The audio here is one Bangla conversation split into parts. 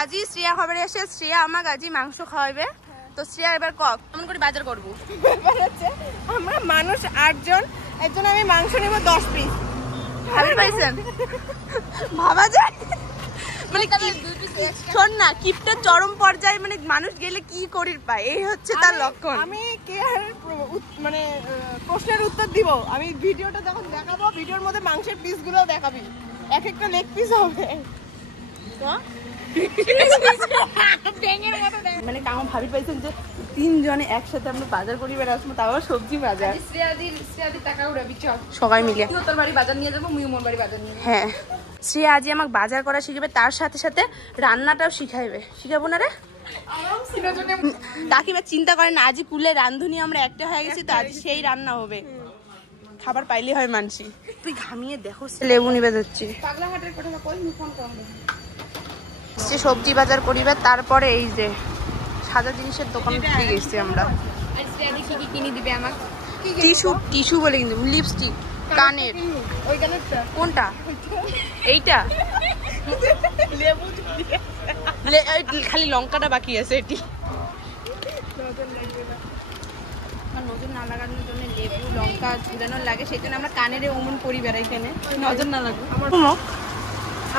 আজি শ্রেয়া খবরে এসে শ্রেয়া আমাকে আজি মাংস খাওয়াবে। তো শ্রেয়া এবার কেমন করে বাজার করবো? আমরা মানুষ 8 জন, এর জন্য আমি মাংস নিব 10 পিস। ভাবি পাইছেন? ভাবা যায় মানে শোন না, কিপটা চরম পর্যায়ে, মানে মানুষ গেলে কি করির পায়, এই হচ্ছে তার লক্ষণ। আমি কে আর মানে প্রশ্নের উত্তর দিব। আমি ভিডিওটা যখন দেখাবো, ভিডিওর মধ্যে মাংসের পিসগুলো দেখাবি, এক একটা লেগ পিস হবে। মানে কাম ভাবি পাইছেন যে 3 জনে একসাথে আমরা বাজার করি বেড়াচ্ছি, তাও সবজি বাজার টাকা উড়াবি, চল সবাই মিলে। তোর বাড়ি বাজার নিয়ে যাবো, মুই মোর বাড়ি বাজার নিয়ে। হ্যাঁ, শ্রেয়া আজ আমাকে বাজার করা শিখাবে, তার সাথে সাথে রান্নাটাও শিখাইবে। শিখাবো না রে কাকিমা, চিন্তা করেন না, আজই কুলে রান্ধুনি আমরা একটা হয়ে গেছি, তো আজ সেই রান্না হবে। খাবার পাইলে হয় মানসি। তুই ঘামিয়ে দেখো, লেবু নিবে যাচ্ছি। পাগলাহাটের কথা কই নি ফোন করব। সে সবজি বাজার করিবে, তারপরে এই যে সাদা জিনিসের দোকান থেকে গেছি আমরা। কি কিনে দিবে আমাকে? টিস্যু বলে কিন্তু লিপস্টিক, কানের। ওই কানেরটা কোনটা? এইটা খালি লঙ্কাটা বাকি আছে। এটি নজর না লাগানোর জন্য লেবু লঙ্কা ঝুলানোর লাগে, সেই জন্য আমরা কানের অমন করি বেড়াই, এখানে নজর না লাগবে।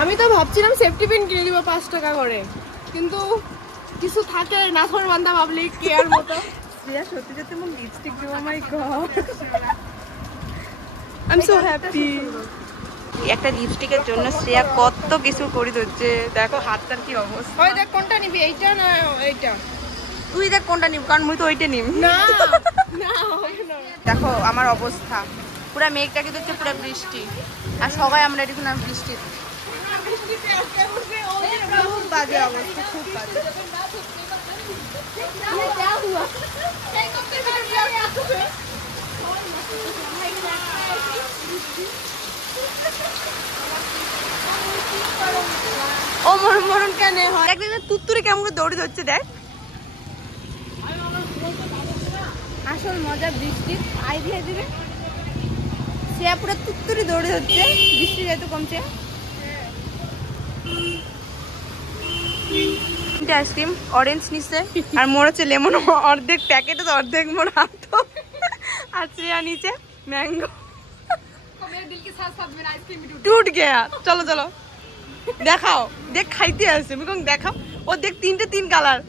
আমি তো ভাবছিলাম সেফটি পিন কিনে দিব 5 টাকা করে, কিন্তু কিছু থাকে নাফর বান্দা পাবলিক কেয়ার মতো। সত্যি সত্যি আমার লিপস্টিক দেবো, my God I am so happy. একটা লিপস্টিকের জন্য শ্রেয়া কত কিছু করে দিচ্ছে, দেখো হাতটার কি অবস্থা। ওই দেখ কোনটা নিবি, এইটা না এইটা? তুই দেখ কোনটা নিব, কারণ মুই তো ওইটা নিব না না। দেখো আমার অবস্থা, পুরা মেঘটাকে দেখতে পুরা বৃষ্টি, আর সবাই আমরা এরকম বৃষ্টি। খুব বাজে অবস্থা, খুব বাজে। ও মরণ মরণ কেন হয়, একদিন তুত্তুরে কেমন করে দৌড়ে ধরছে দেখ। আসল মজা বৃষ্টি আই দিয়ে দিবে, সে পুরো তুত্তুরে দৌড়ে ধরছে, বৃষ্টি যেহেতু কমছে। আইসক্রিম অরেঞ্জ নিচ্ছে, আর মোর হচ্ছে লেমন, অর্ধেক প্যাকেটে তো অর্ধেক মোর হাত, আর শ্রেয়া নিচে ম্যাঙ্গো। টুট গেয়া। চলো চলো দেখাও, দেখ খাইতে আসছে, আমি কোন দেখাও। ও দেখ 3টে 3 কালার,